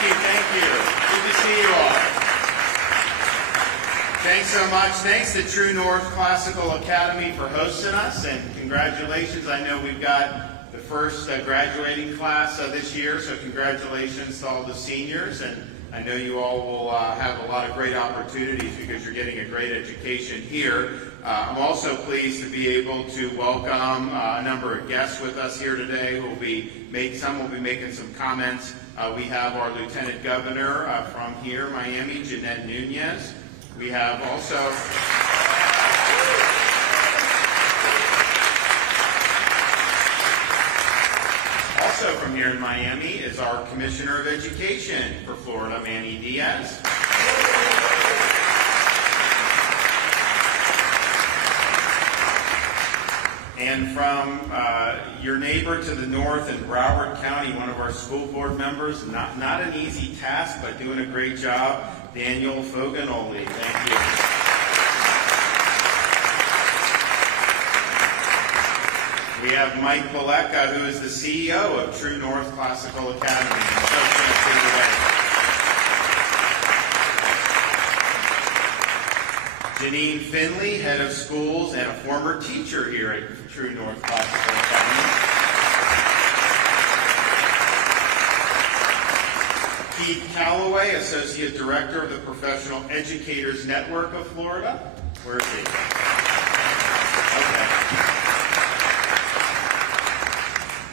Thank you. Good to see you all. Thanks so much. Thanks to True North Classical Academy for hosting us, and congratulations. I know we've got the first graduating class this year, so congratulations to all the seniors, and I know you all will have a lot of great opportunities because you're getting a great education here. I'm also pleased to be able to welcome a number of guests with us here today who will be making some comments. We have our Lieutenant Governor from here, Miami, Jeanette Nunez. We have also from here in Miami is our Commissioner of Education for Florida, Manny Diaz. And from your neighbor to the north in Broward County, one of our school board members, not an easy task, but doing a great job, Daniel Foganoli. Thank you. We have Mike Paleka, who is the CEO of True North Classical Academy. Janine Finley, head of schools and a former teacher here at True North Classical Academy. Keith Calloway, associate director of the Professional Educators Network of Florida. Where is he? Okay.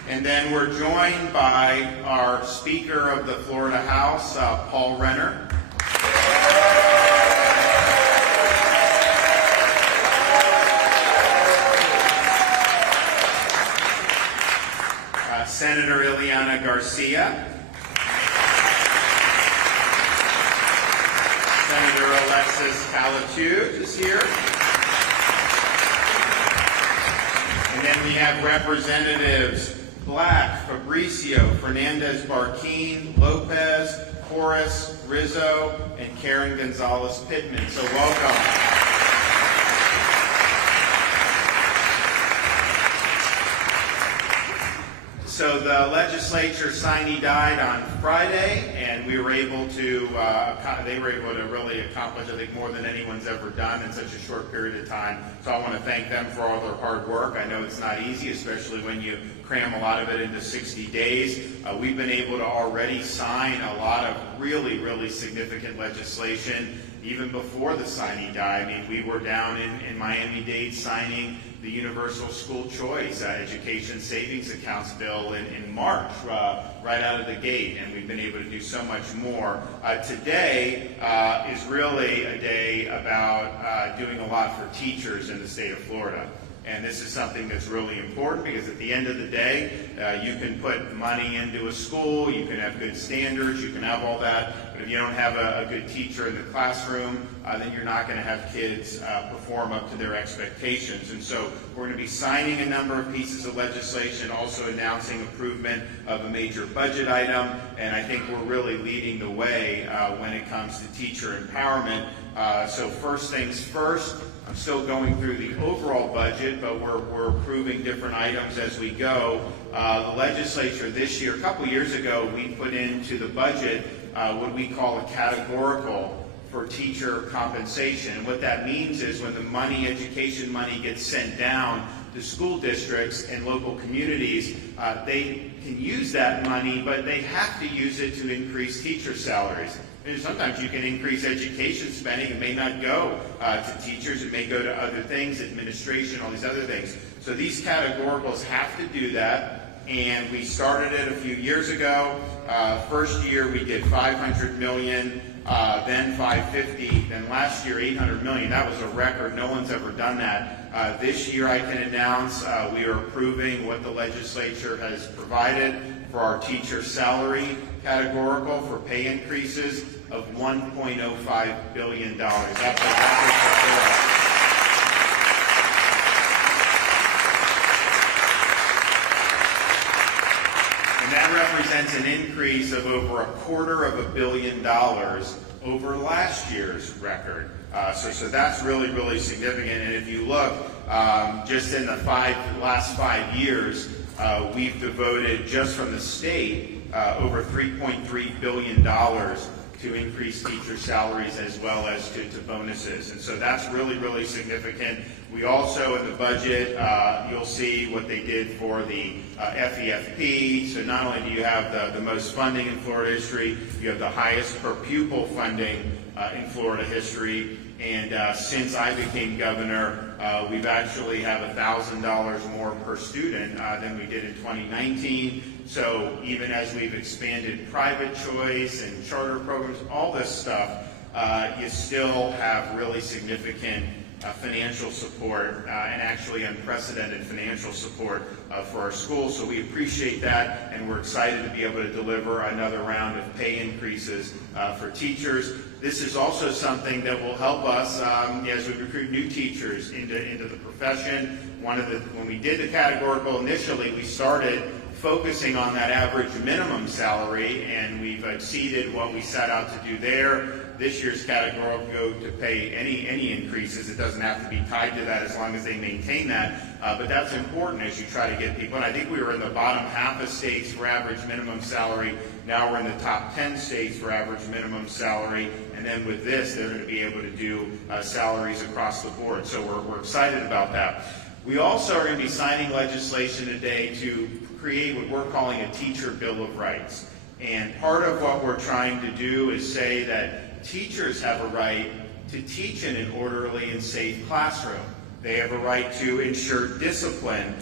And then we're joined by our Speaker of the Florida House, Paul Renner. Senator Ileana Garcia. Senator Alexis Calatute is here. And then we have Representatives Black, Fabricio, Fernandez-Barquin, Lopez, Horace, Rizzo, and Karen Gonzalez-Pittman. So welcome. So the legislature sine died on Friday, and we were able to, they were able to really accomplish, I think, more than anyone's ever done in such a short period of time. So I want to thank them for all their hard work. I know it's not easy, especially when you cram a lot of it into 60 days. We've been able to already sign a lot of really, really significant legislation even before the sine die. I mean, we were down in Miami-Dade signing the Universal School Choice Education Savings Accounts bill in March, right out of the gate, and we've been able to do so much more. Today is really a day about doing a lot for teachers in the state of Florida. And this is something that's really important because at the end of the day, you can put money into a school, you can have good standards, you can have all that, but if you don't have a good teacher in the classroom, then you're not going to have kids perform up to their expectations. And so we're going to be signing a number of pieces of legislation, also announcing improvement of a major budget item, and I think we're really leading the way when it comes to teacher empowerment. So first things first, I'm still going through the overall budget, but we're approving different items as we go. The legislature this year, a couple years ago, we put into the budget what we call a categorical for teacher compensation. And what that means is when the education money gets sent down to school districts and local communities, they can use that money, but they have to use it to increase teacher salaries. And sometimes you can increase education spending. It may not go to teachers. It may go to other things, administration, all these other things. So these categoricals have to do that, and we started it a few years ago. First year we did $500 million, then $550, then last year $800 million. That was a record. No one's ever done that. This year I can announce we are approving what the legislature has provided for our teacher salary categorical for pay increases of $1.05 billion. That's a record for and that represents an increase of over $250 million over last year's record. So that's really, really significant. And if you look, just in the last 5 years, we've devoted, just from the state, over $3.3 billion to increase teacher salaries as well as to bonuses. And so that's really, really significant. We also, in the budget, you'll see what they did for the FEFP. So not only do you have the most funding in Florida history, you have the highest per pupil funding in Florida history. And since I became governor, we've actually have $1,000 more per student than we did in 2019. So even as we've expanded private choice and charter programs, all this stuff, you still have really significant financial support and actually unprecedented financial support for our schools. So we appreciate that, and we're excited to be able to deliver another round of pay increases for teachers. This is also something that will help us as we recruit new teachers into the profession. When we did the categorical initially, we started focusing on that average minimum salary, and we've exceeded what we set out to do there. This year's categorical go to pay any increases. It doesn't have to be tied to that as long as they maintain that. But that's important as you try to get people. And I think we were in the bottom half of states for average minimum salary. Now we're in the top 10 states for average minimum salary. And then with this, they're going to be able to do salaries across the board. So we're excited about that. We also are going to be signing legislation today to create what we're calling a teacher bill of rights. And part of what we're trying to do is say that teachers have a right to teach in an orderly and safe classroom. They have a right to ensure discipline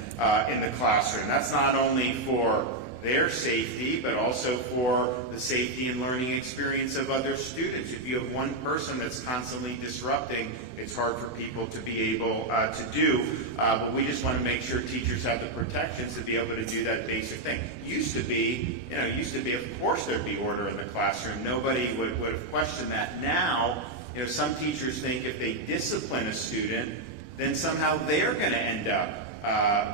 in the classroom. That's not only for their safety, but also for the safety and learning experience of other students. If you have one person that's constantly disrupting, it's hard for people to be able to do. But we just want to make sure teachers have the protections to be able to do that basic thing. Used to be, of course there'd be order in the classroom. Nobody would have questioned that. Now, some teachers think if they discipline a student, then somehow they're going to end up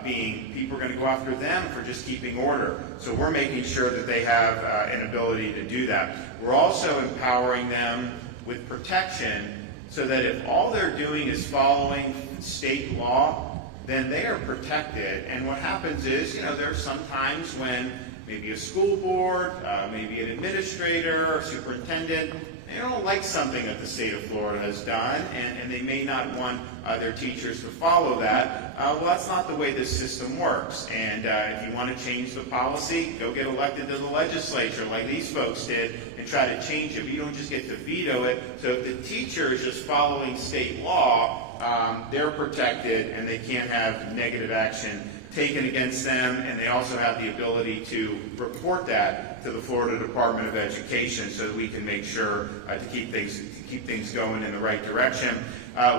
people are going to go after them for just keeping order. So we're making sure that they have an ability to do that. We're also empowering them with protection so that if all they're doing is following state law, then they are protected. And what happens is, there are some times when maybe a school board, maybe an administrator or superintendent, they don't like something that the state of Florida has done, and they may not want their teachers to follow that. Well, that's not the way this system works. And if you want to change the policy, go get elected to the legislature like these folks did and try to change it. But you don't just get to veto it. So if the teacher is just following state law, they're protected and they can't have negative action taken against them, and they also have the ability to report that to the Florida Department of Education so that we can make sure to keep things going in the right direction.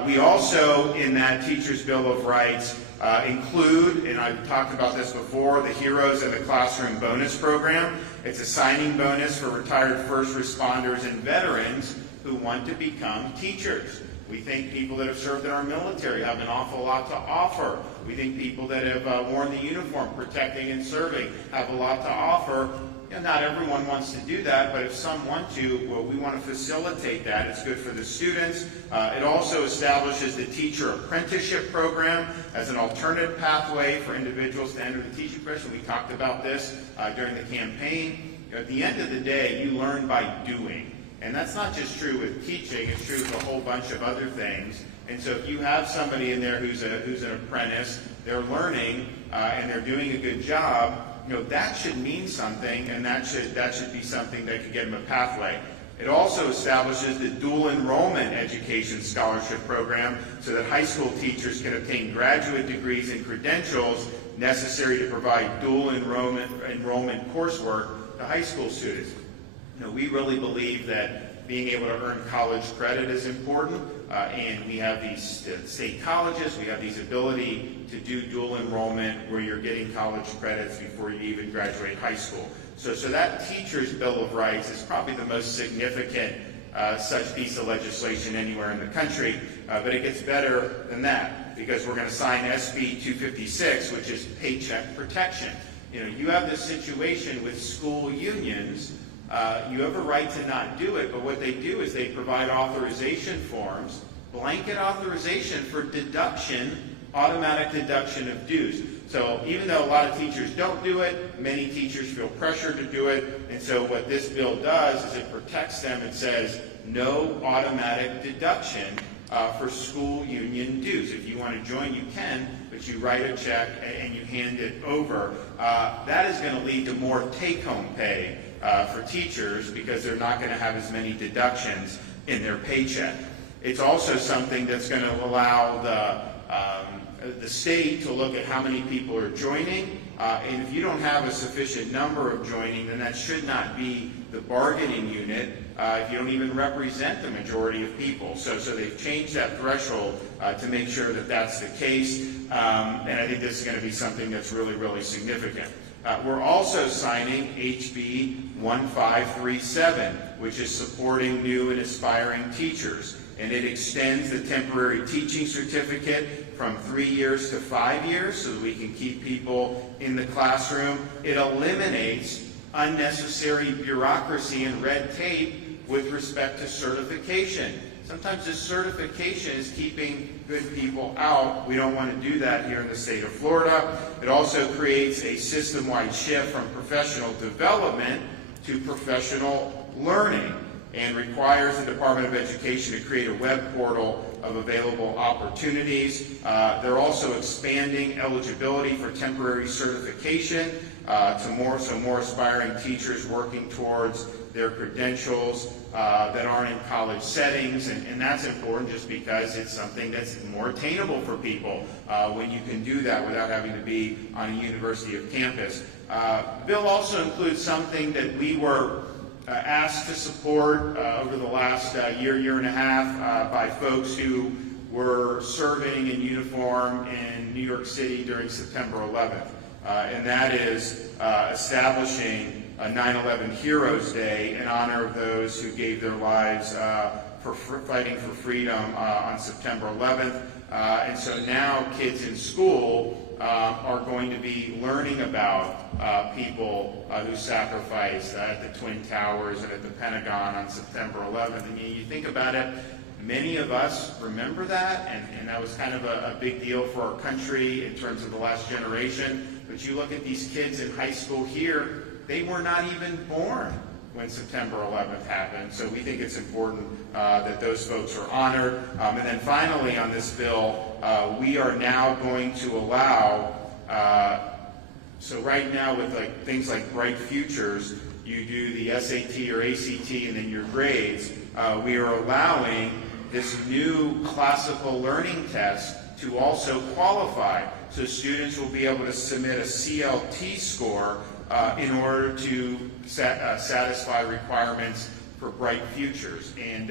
We also, in that Teachers Bill of Rights, include, and I've talked about this before, the Heroes in the Classroom bonus program. It's a signing bonus for retired first responders and veterans who want to become teachers. We think people that have served in our military have an awful lot to offer. We think people that have worn the uniform, protecting and serving, have a lot to offer. Not everyone wants to do that, but if some want to, well, we want to facilitate that. It's good for the students. It also establishes the teacher apprenticeship program as an alternative pathway for individuals to enter the teaching profession. We talked about this during the campaign. At the end of the day, you learn by doing. And that's not just true with teaching, it's true with a whole bunch of other things. And so if you have somebody in there who's an apprentice, they're learning and they're doing a good job, that should mean something, and that should be something that could get them a pathway. It also establishes the dual enrollment education scholarship program so that high school teachers can obtain graduate degrees and credentials necessary to provide dual enrollment coursework to high school students. We really believe that being able to earn college credit is important, and we have these state colleges, we have these ability to do dual enrollment where you're getting college credits before you even graduate high school. So that Teachers Bill of Rights is probably the most significant such piece of legislation anywhere in the country, but it gets better than that because we're going to sign SB 256, which is paycheck protection. You have this situation with school unions. You have a right to not do it, but what they do is they provide authorization forms, blanket authorization for deduction automatic deduction of dues. So even though a lot of teachers don't do it, many teachers feel pressure to do it, and so what this bill does is it protects them and says no automatic deduction for school union dues. If you want to join, you can, but you write a check and you hand it over. That is going to lead to more take-home pay for teachers because they're not going to have as many deductions in their paycheck. It's also something that's going to allow the state to look at how many people are joining, and if you don't have a sufficient number of joining, then that should not be the bargaining unit if you don't even represent the majority of people. So they've changed that threshold to make sure that that's the case, and I think this is going to be something that's really, really significant. We're also signing HB 1537, which is supporting new and aspiring teachers, and it extends the temporary teaching certificate from 3 years to 5 years so that we can keep people in the classroom. It eliminates unnecessary bureaucracy and red tape with respect to certification. Sometimes this certification is keeping good people out. We don't want to do that here in the state of Florida. It also creates a system-wide shift from professional development to professional learning and requires the Department of Education to create a web portal of available opportunities. They're also expanding eligibility for temporary certification to more aspiring teachers working towards their credentials that aren't in college settings, and that's important just because it's something that's more attainable for people when you can do that without having to be on a university of campus. The bill also includes something that we were asked to support over the last year and a half by folks who were serving in uniform in New York City during September 11th, and that is establishing a 9/11 Heroes Day in honor of those who gave their lives for fighting for freedom on September 11th. And so now kids in school are going to be learning about people who sacrificed at the Twin Towers and at the Pentagon on September 11th. And you think about it, many of us remember that, and that was kind of a big deal for our country in terms of the last generation. But you look at these kids in high school here, they were not even born when September 11th happened. So we think it's important that those folks are honored. And then finally on this bill, we are now going to allow, so right now with things like Bright Futures, you do the SAT or ACT and then your grades. We are allowing this new classical learning test to also qualify. So students will be able to submit a CLT score in order to satisfy requirements for Bright Futures. And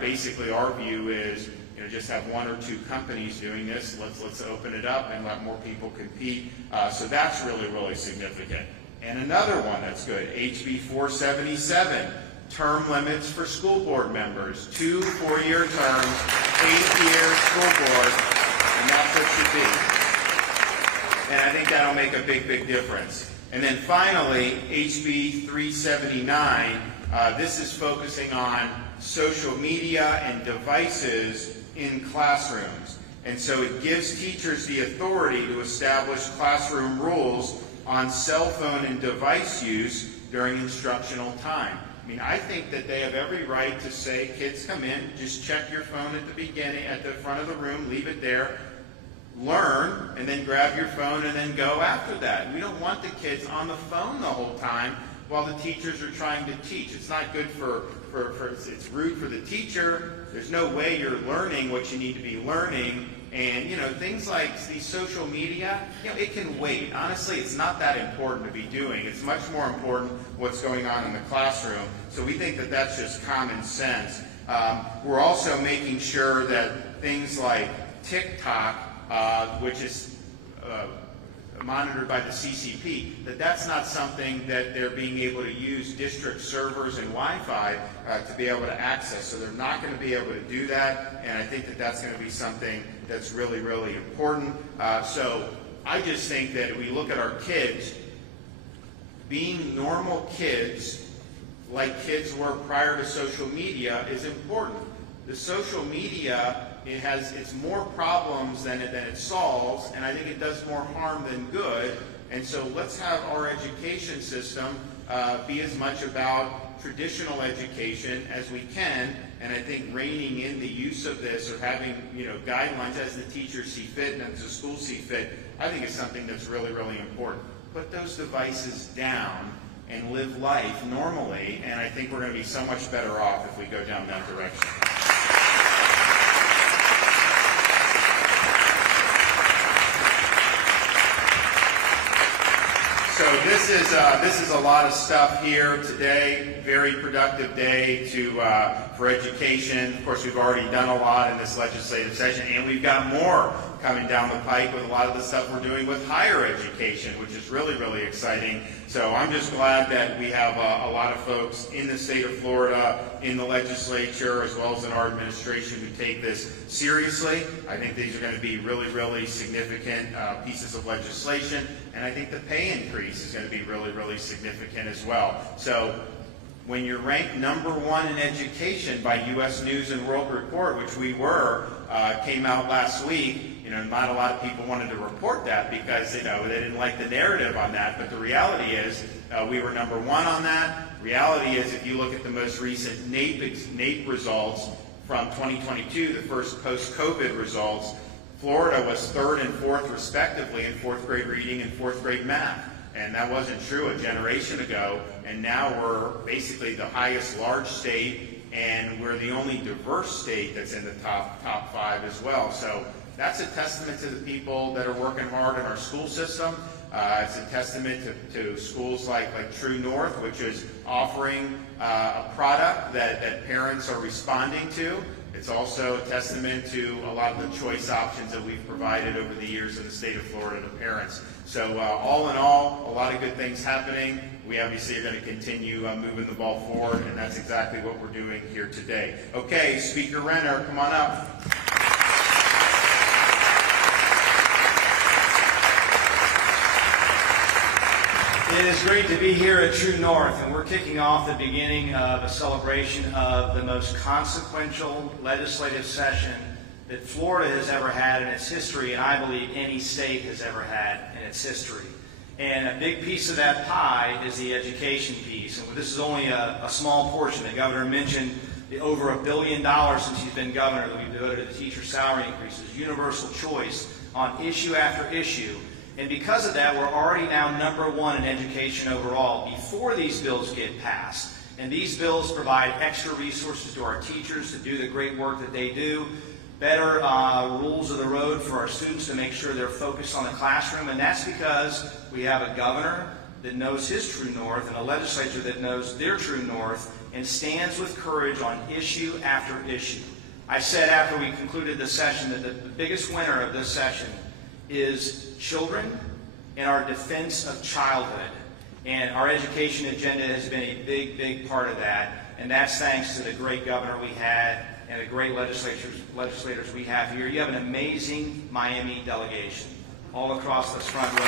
basically our view is just have one or two companies doing this. Let's open it up and let more people compete. So that's really, really significant. And another one that's good, HB 477, term limits for school board members. 2 4-year terms, 8-year school board, and that's what it should be. And I think that'll make a big, big difference. And then finally, HB 379, this is focusing on social media and devices in classrooms. And so it gives teachers the authority to establish classroom rules on cell phone and device use during instructional time. I mean, I think that they have every right to say, kids, come in, just check your phone at the beginning, at the front of the room, leave it there, learn, and then grab your phone and then go after that. We don't want the kids on the phone the whole time while the teachers are trying to teach. It's not good it's rude for the teacher. There's no way you're learning what you need to be learning. And, things like these social media, it can wait. Honestly, it's not that important to be doing. It's much more important what's going on in the classroom. So we think that that's just common sense. We're also making sure that things like TikTok, which is monitored by the CCP, that's not something that they're being able to use district servers and Wi-Fi to be able to access. So they're not going to be able to do that, and I think that that's going to be something that's really, really important. So I just think that if we look at our kids, being normal kids, like kids were prior to social media, is important. the social media, it's more problems than it solves, and I think it does more harm than good. And so let's have our education system be as much about traditional education as we can. And I think reining in the use of this, or having guidelines as the teachers see fit and as the schools see fit, I think is something that's really, really important. Put those devices down and live life normally, and I think we're going to be so much better off if we go down that direction. So this is a lot of stuff here today. Very productive day for education. Of course, we've already done a lot in this legislative session, and we've got more coming down the pike with a lot of the stuff we're doing with higher education, which is really, really exciting. So I'm just glad that we have a lot of folks in the state of Florida, in the legislature, as well as in our administration, who take this seriously. I think these are going to be really, really significant pieces of legislation, and I think the pay increase is going to be really, really significant as well. So when you're ranked #1 in education by U.S. News and World Report, which we were, came out last week, not a lot of people wanted to report that because they didn't like the narrative on that. But the reality is we were #1 on that. Reality is, if you look at the most recent NAEP results from 2022, the first post-COVID results, Florida was 3rd and 4th respectively in 4th grade reading and 4th grade math. And that wasn't true a generation ago. And now we're basically the highest large state, and we're the only diverse state that's in the top 5 as well. So that's a testament to the people that are working hard in our school system. It's a testament to schools like True North, which is offering a product that parents are responding to. It's also a testament to a lot of the choice options that we've provided over the years in the state of Florida to parents. So all in all, a lot of good things happening. We obviously are going to continue moving the ball forward, and that's exactly what we're doing here today. Okay, Speaker Renner, come on up. It is great to be here at True North, and we're kicking off the beginning of a celebration of the most consequential legislative session that Florida has ever had in its history, and I believe any state has ever had in its history. And a big piece of that pie is the education piece. And this is only a small portion. The governor mentioned the over $1 billion since he's been governor that we've devoted to teacher salary increases, universal choice on issue after issue. And because of that, we're already now #1 in education overall before these bills get passed. And these bills provide extra resources to our teachers to do the great work that they do, better rules of the road for our students to make sure they're focused on the classroom. And that's because we have a governor that knows his true north and a legislature that knows their true north and stands with courage on issue after issue. I said after we concluded the session that the biggest winner of this session is children and our defense of childhood. And our education agenda has been a big, big part of that. And that's thanks to the great governor we had and the great legislators we have here. You have an amazing Miami delegation all across this front row.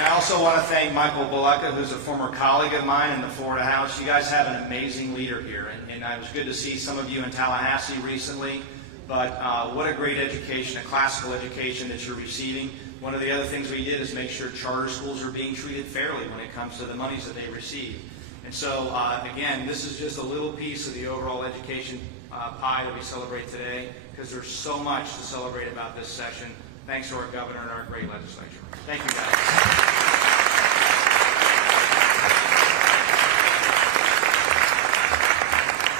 I also want to thank Michael Baleka, who's a former colleague of mine in the Florida House. You guys have an amazing leader here, and it was good to see some of you in Tallahassee recently. But what a great education, a classical education that you're receiving. One of the other things we did is make sure charter schools are being treated fairly when it comes to the monies that they receive. And so, again, this is just a little piece of the overall education pie that we celebrate today, because there's so much to celebrate about this session. Thanks to our governor and our great legislature. Thank you, guys.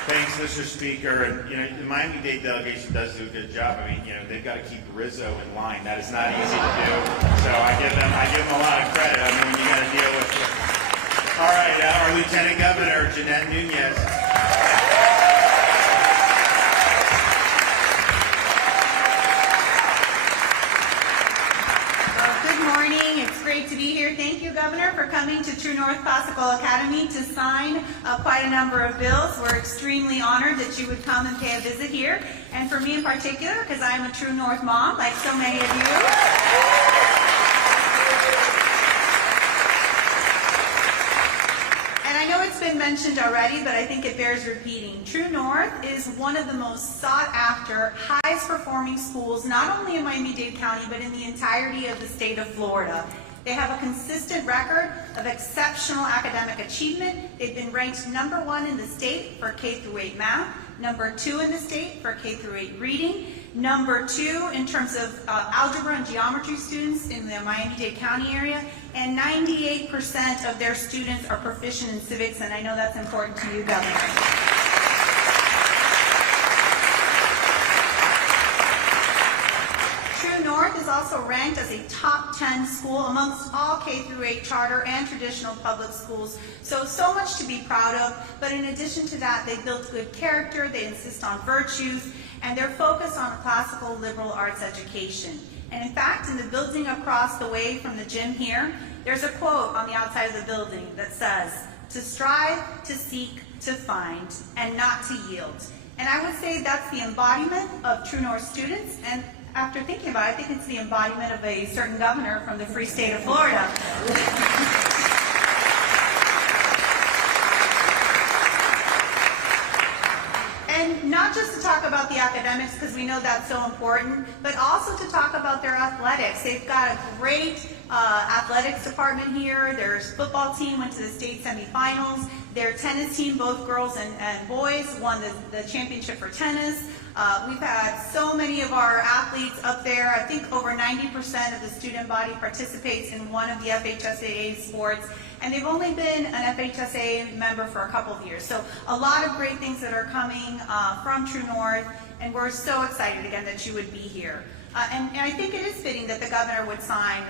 Thanks, Mr. Speaker. And the Miami-Dade delegation does do a good job. I mean, they've got to keep Rizzo in line. That is not easy to do. So I give them a lot of credit. I mean, when you got to deal with it. All right, our Lieutenant Governor, Jeanette Nunez. To be here. Thank you, Governor, for coming to True North Classical Academy to sign quite a number of bills. We're extremely honored that you would come and pay a visit here. And for me in particular, because I'm a True North mom, like so many of you. mentioned already, but I think it bears repeating. True North is one of the most sought after, highest performing schools, not only in Miami-Dade County, but in the entirety of the state of Florida. They have a consistent record of exceptional academic achievement. They've been ranked #1 in the state for K-8 math, #2 in the state for K-8 reading, #2 in terms of algebra and geometry students in the Miami-Dade County area, and 98% of their students are proficient in civics, and I know that's important to you, Governor. True North is also ranked as a top 10 school amongst all K-8 charter and traditional public schools. So much to be proud of, but in addition to that, they built good character, they insist on virtues, and they're focused on classical liberal arts education. And in fact, in the building across the way from the gym here, there's a quote on the outside of the building that says, "To strive, to seek, to find, and not to yield." And I would say that's the embodiment of True North students, and after thinking about it, I think it's the embodiment of a certain governor from the free state of Florida. And not just to talk about the academics, because we know that's so important, but also to talk about their athletics. They've got a great athletics department here. Their football team went to the state semifinals. Their tennis team, both girls and boys, won the championship for tennis. We've had so many of our athletes up there. I think over 90% of the student body participates in one of the FHSAA sports, and they've only been an FHSAA member for a couple of years. So a lot of great things that are coming from True North, and we're so excited again that you would be here. And I think it is fitting that the governor would sign,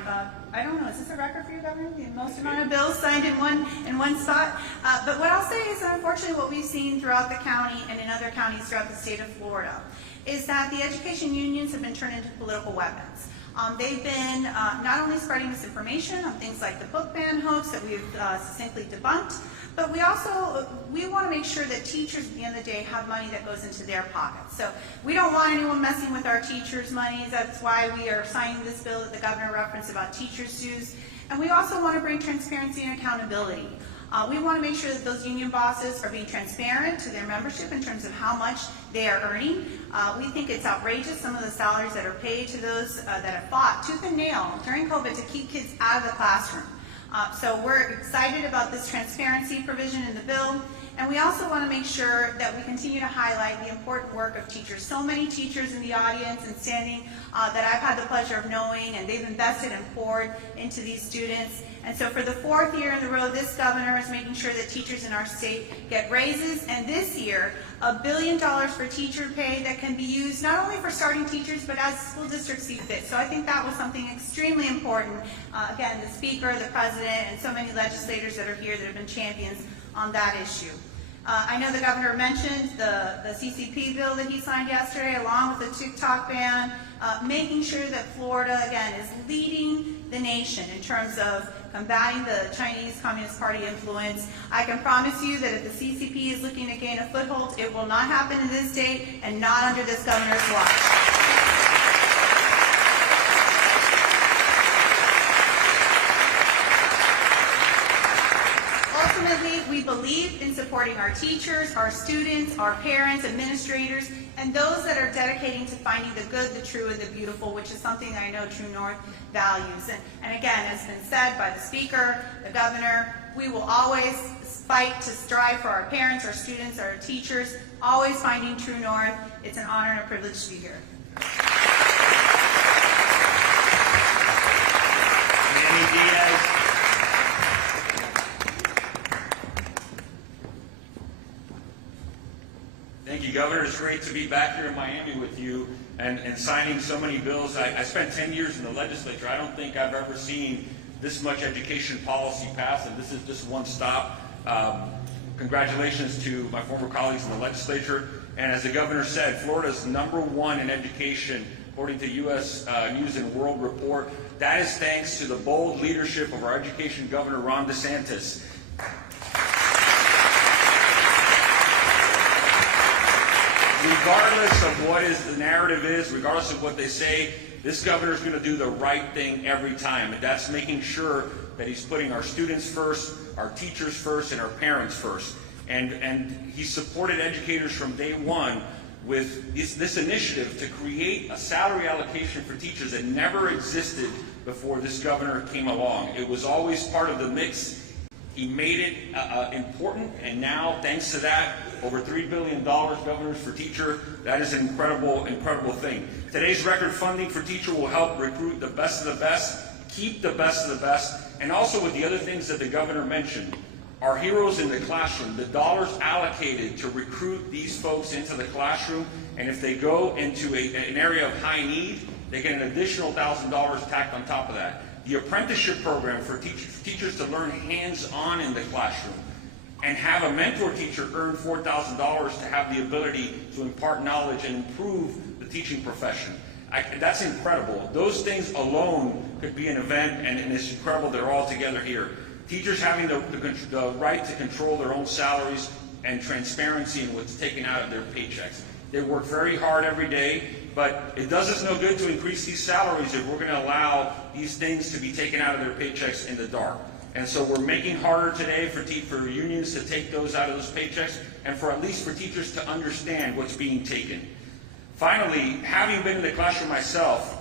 I don't know, is this a record for you, Governor? The most amount of bills signed in one spot? But what I'll say is that unfortunately what we've seen throughout the county and in other counties throughout the state of Florida is that the education unions have been turned into political weapons. They've been not only spreading misinformation on things like the book ban hoax that we've succinctly debunked, but we want to make sure that teachers at the end of the day have money that goes into their pockets. So we don't want anyone messing with our teachers' money. That's why we are signing this bill that the governor referenced about teachers' dues. And we also want to bring transparency and accountability. We want to make sure that those union bosses are being transparent to their membership in terms of how much they are earning. We think it's outrageous, some of the salaries that are paid to those that have fought tooth and nail during COVID to keep kids out of the classroom. So we're excited about this transparency provision in the bill, and we also want to make sure that we continue to highlight the important work of teachers. So many teachers in the audience and standing that I've had the pleasure of knowing, and they've invested and poured into these students. And so for the 4th year in a row, this governor is making sure that teachers in our state get raises, and this year, $1 billion for teacher pay that can be used not only for starting teachers, but as school districts see fit. So I think that was something extremely important. Again, the Speaker, the President, and so many legislators that are here that have been champions on that issue. I know the governor mentioned the CCP bill that he signed yesterday, along with the TikTok ban, making sure that Florida, again, is leading the nation in terms of combating the Chinese Communist Party influence. I can promise you that if the CCP is looking to gain a foothold, it will not happen in this state and not under this governor's watch. Ultimately, we believe in supporting our teachers, our students, our parents, administrators, and those that are dedicating to finding the good, the true, and the beautiful, which is something that I know True North values. And again, as has been said by the Speaker, the Governor, we will always fight to strive for our parents, our students, our teachers, always finding True North. It's an honor and a privilege to be here. Thank you, Governor. It's great to be back here in Miami with you and signing so many bills. I spent 10 years in the legislature. I don't think I've ever seen this much education policy passed, and this is just one stop. Congratulations to my former colleagues in the legislature. And as the governor said, Florida is #1 in education, according to U.S. News and World Report. That is thanks to the bold leadership of our education governor, Ron DeSantis. Regardless of what the narrative is, regardless of what they say, this governor is going to do the right thing every time, and that's making sure that he's putting our students first, our teachers first, and our parents first. and he supported educators from day one with this initiative to create a salary allocation for teachers that never existed before this governor came along. It was always part of the mix. He made it important, and now, thanks to that, over $3 billion, Governors for Teacher. That is an incredible, incredible thing. Today's record funding for teacher will help recruit the best of the best, keep the best of the best, and also with the other things that the governor mentioned. Our heroes in the classroom, the dollars allocated to recruit these folks into the classroom, and if they go into an area of high need, they get an additional $1,000 tacked on top of that. The apprenticeship program for teachers to learn hands-on in the classroom and have a mentor teacher earn $4,000 to have the ability to impart knowledge and improve the teaching profession. That's incredible. Those things alone could be an event, and it's incredible they're all together here. Teachers having the right to control their own salaries and transparency in what's taken out of their paychecks. They work very hard every day, but it does us no good to increase these salaries if we're going to allow these things to be taken out of their paychecks in the dark. And so we're making harder today for unions to take those out of those paychecks, and for at least for teachers to understand what's being taken. Finally, having been in the classroom myself,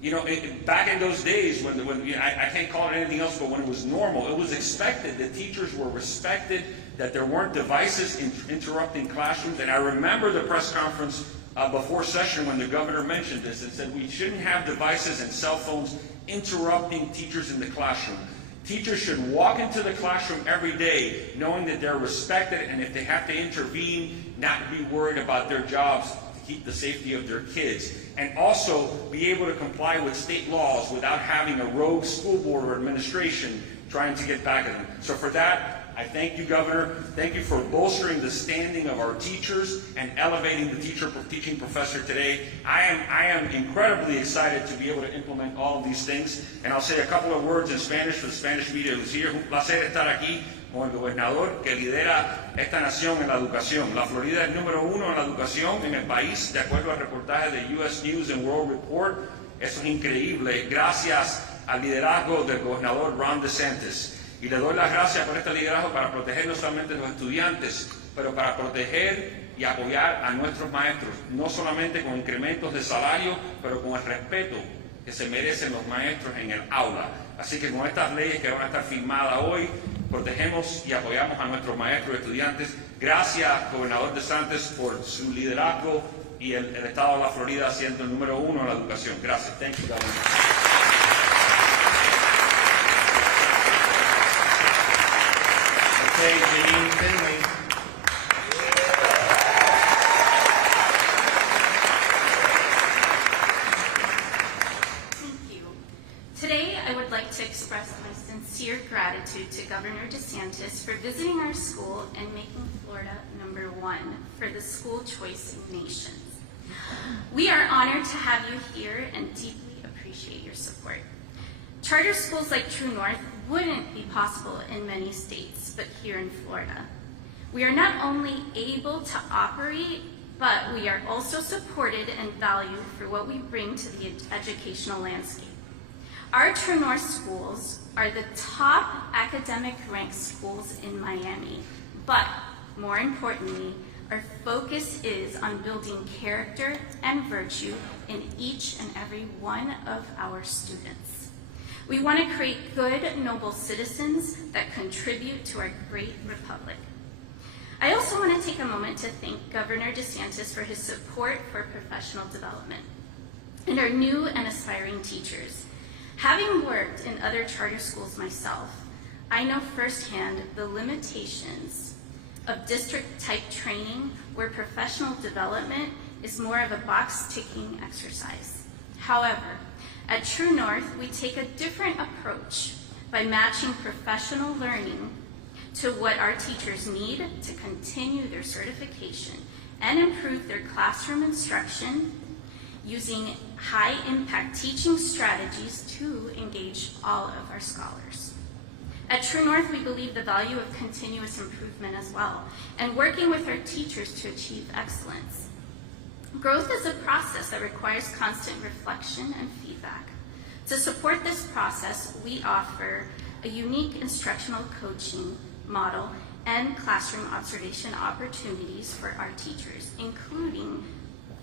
you know, back in those days when I can't call it anything else, but when it was normal, it was expected that teachers were respected, that there weren't devices interrupting classrooms. And I remember the press conference before session when the governor mentioned this and said we shouldn't have devices and cell phones interrupting teachers in the classroom. Teachers should walk into the classroom every day knowing that they're respected, and if they have to intervene, not be worried about their jobs to keep the safety of their kids. And also be able to comply with state laws without having a rogue school board or administration trying to get back at them. So for that, I thank you, Governor. Thank you for bolstering the standing of our teachers and elevating the teaching professor today. I am incredibly excited to be able to implement all of these things. And I'll say a couple of words in Spanish for the Spanish media who's here. Un placer estar aquí con el gobernador que lidera esta nación en la educación. La Florida es número uno en la educación en el país, de acuerdo al reportaje de US News and World Report. Eso es increíble. Gracias al liderazgo del gobernador Ron DeSantis. Y le doy las gracias por este liderazgo para proteger no solamente a los estudiantes, pero para proteger y apoyar a nuestros maestros, no solamente con incrementos de salario, pero con el respeto que se merecen los maestros en el aula. Así que con estas leyes que van a estar firmadas hoy, protegemos y apoyamos a nuestros maestros y estudiantes. Gracias, gobernador DeSantis, por su liderazgo y el estado de la Florida siendo el número uno en la educación. Gracias. Thank you, Governor. Okay, Janine Finley. Thank you. Today, I would like to express my sincere gratitude to Governor DeSantis for visiting our school and making Florida #1 for the school choice nations. We are honored to have you here and deeply appreciate your support. Charter schools like True North wouldn't be possible in many states, but here in Florida. We are not only able to operate, but we are also supported and valued for what we bring to the educational landscape. Our True North schools are the top academic ranked schools in Miami, but more importantly, our focus is on building character and virtue in each and every one of our students. We want to create good, noble citizens that contribute to our great republic. I also want to take a moment to thank Governor DeSantis for his support for professional development and our new and aspiring teachers. Having worked in other charter schools myself, I know firsthand the limitations of district-type training where professional development is more of a box-ticking exercise. However, at True North, we take a different approach by matching professional learning to what our teachers need to continue their certification and improve their classroom instruction using high-impact teaching strategies to engage all of our scholars. At True North, we believe the value of continuous improvement as well, and working with our teachers to achieve excellence. Growth is a process that requires constant reflection and feedback. To support this process, we offer a unique instructional coaching model and classroom observation opportunities for our teachers, including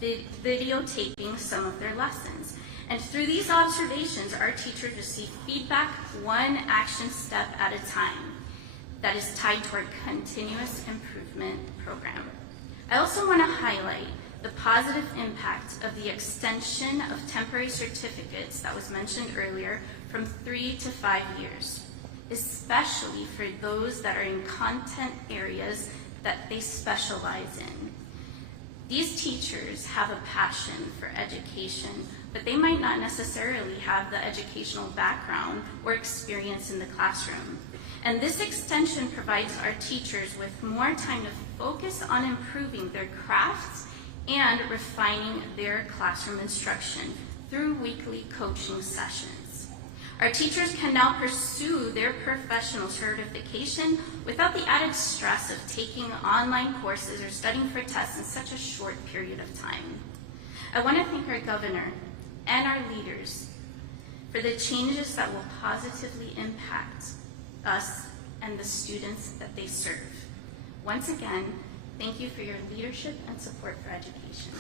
videotaping some of their lessons. And through these observations, our teachers receive feedback one action step at a time that is tied to our continuous improvement program. I also want to highlight the positive impact of the extension of temporary certificates that was mentioned earlier from 3 to 5 years, especially for those that are in content areas that they specialize in. These teachers have a passion for education, but they might not necessarily have the educational background or experience in the classroom. And this extension provides our teachers with more time to focus on improving their crafts and refining their classroom instruction through weekly coaching sessions. Our teachers can now pursue their professional certification without the added stress of taking online courses or studying for tests in such a short period of time. I want to thank our governor and our leaders for the changes that will positively impact us and the students that they serve. Once again, thank you for your leadership and support for education.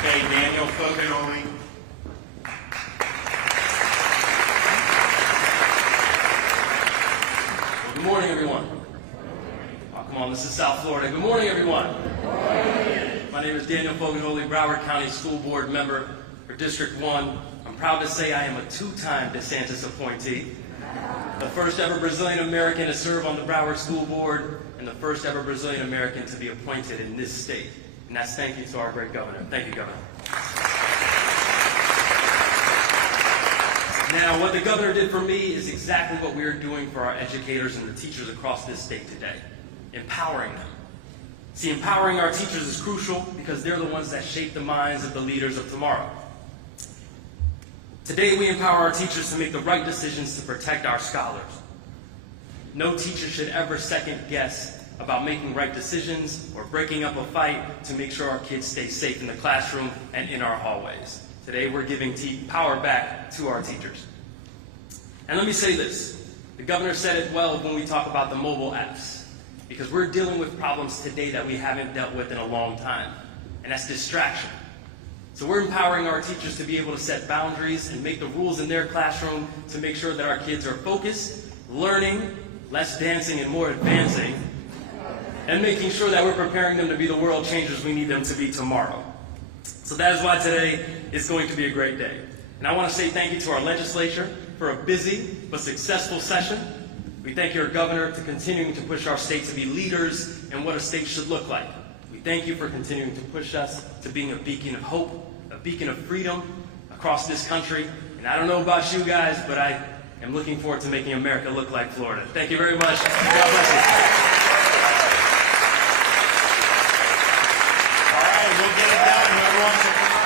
Okay, Daniel Foganoli. Good morning, everyone. Oh, come on, this is South Florida. Good morning, everyone. My name is Daniel Foganoli, Broward County School Board member for District 1. I'm proud to say I am a two-time DeSantis appointee, the first ever Brazilian American to serve on the Broward School Board, and the first ever Brazilian American to be appointed in this state. And that's thank you to our great governor. Thank you, Governor. Now, what the governor did for me is exactly what we are doing for our educators and the teachers across this state today, empowering them. See, empowering our teachers is crucial because they're the ones that shape the minds of the leaders of tomorrow. Today, we empower our teachers to make the right decisions to protect our scholars. No teacher should ever second guess about making right decisions or breaking up a fight to make sure our kids stay safe in the classroom and in our hallways. Today, we're giving power back to our teachers. And let me say this. The governor said it well when we talk about the mobile apps, because we're dealing with problems today that we haven't dealt with in a long time, and that's distraction. So we're empowering our teachers to be able to set boundaries and make the rules in their classroom to make sure that our kids are focused, learning, less dancing and more advancing, and making sure that we're preparing them to be the world changers we need them to be tomorrow. So that is why today is going to be a great day. And I want to say thank you to our legislature for a busy but successful session. We thank your governor for continuing to push our state to be leaders in what a state should look like. We thank you for continuing to push us to being a beacon of hope, a beacon of freedom across this country. And I don't know about you guys, but I am looking forward to making America look like Florida. Thank you very much. God bless you. All right, we'll get it done. Whoever wants to come up.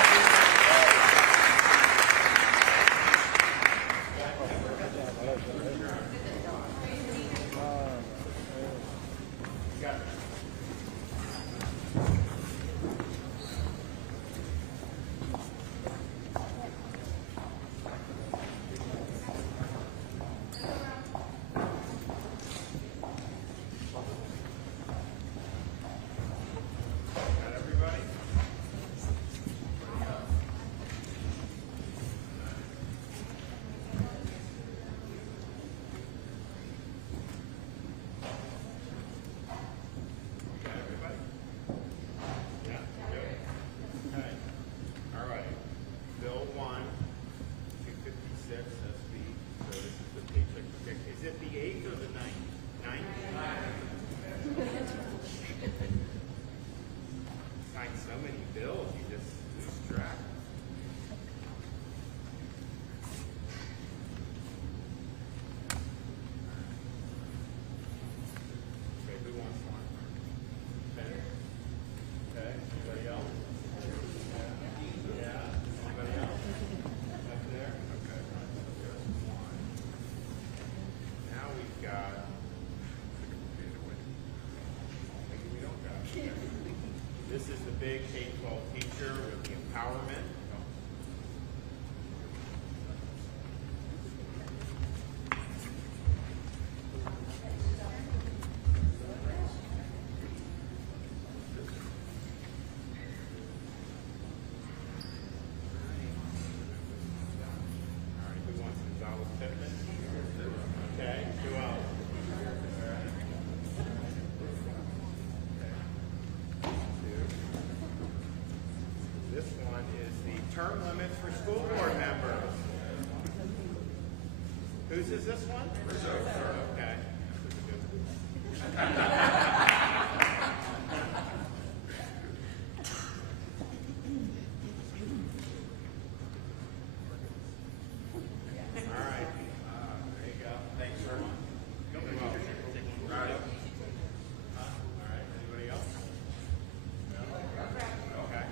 This is the big K-12 teacher with the empowerment. Whose is this one? Okay. All right. There you go. Thanks very much. You're welcome. All right. All right. Anybody else? No? Okay.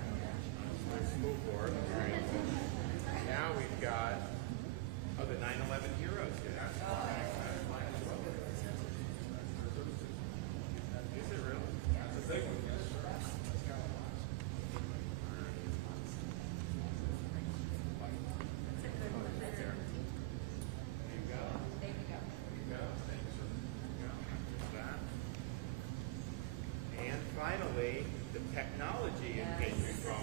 Let's move forward. All right. Now we've got the 9/11 heroes. Is it really? That's a big one. And finally, the technology engagement from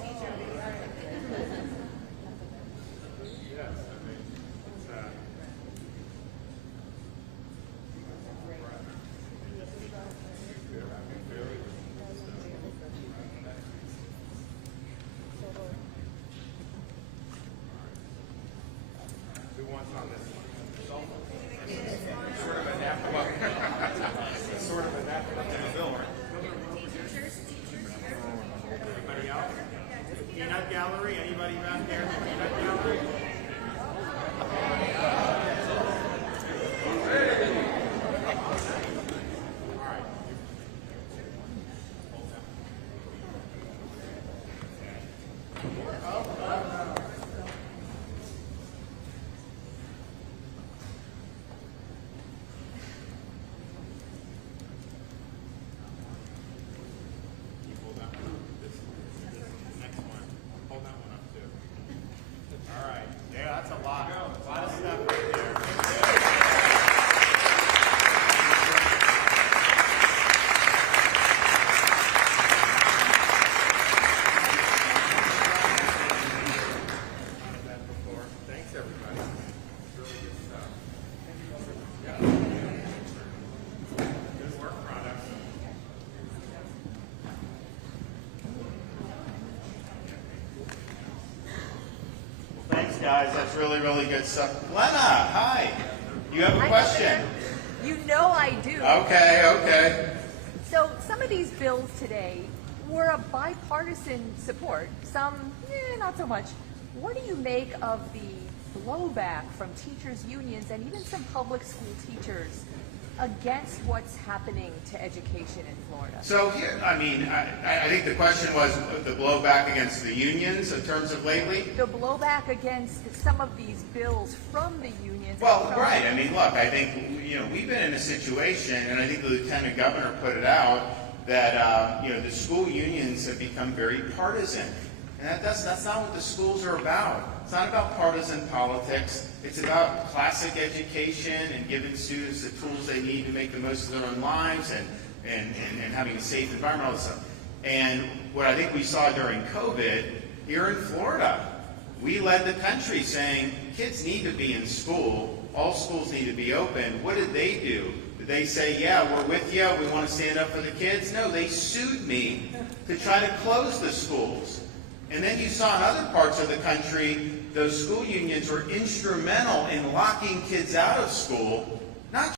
Yes, I mean, it's who wants on this one? Sort of a napkin. Sort of a napkin in the bill. Anybody else? Peanut gallery? Anybody back there? Peanut gallery? Hold that one up. This next one. Hold that one up too. All right. Yeah, that's a lot. A lot of stuff right there. That before. Thanks, everybody. It's really good stuff. Yeah. Good work, product. Thanks, guys. That's really, really good stuff. Lena, hi. You have a question? You know I do. Okay. So some of these bills today were a bipartisan support, some not so much. What do you make of the blowback from teachers' unions and even some public school teachers against what's happening to education in Florida? So here, I think the question was the blowback against the unions in terms of lately. The blowback against some of these bills from the unions. Well, and from right. I mean, look, I think, we've been in a situation, and I think the lieutenant governor put it out, that, the school unions have become very partisan. And that's not what the schools are about. It's not about partisan politics. It's about classic education and giving students the tools they need to make the most of their own lives and having a safe environment, all this stuff. And what I think we saw during COVID here in Florida, we led the country saying kids need to be in school. All schools need to be open. What did they do? Did they say, yeah, we're with you, we want to stand up for the kids? No, they sued me to try to close the schools. And then you saw in other parts of the country, those school unions were instrumental in locking kids out of school, not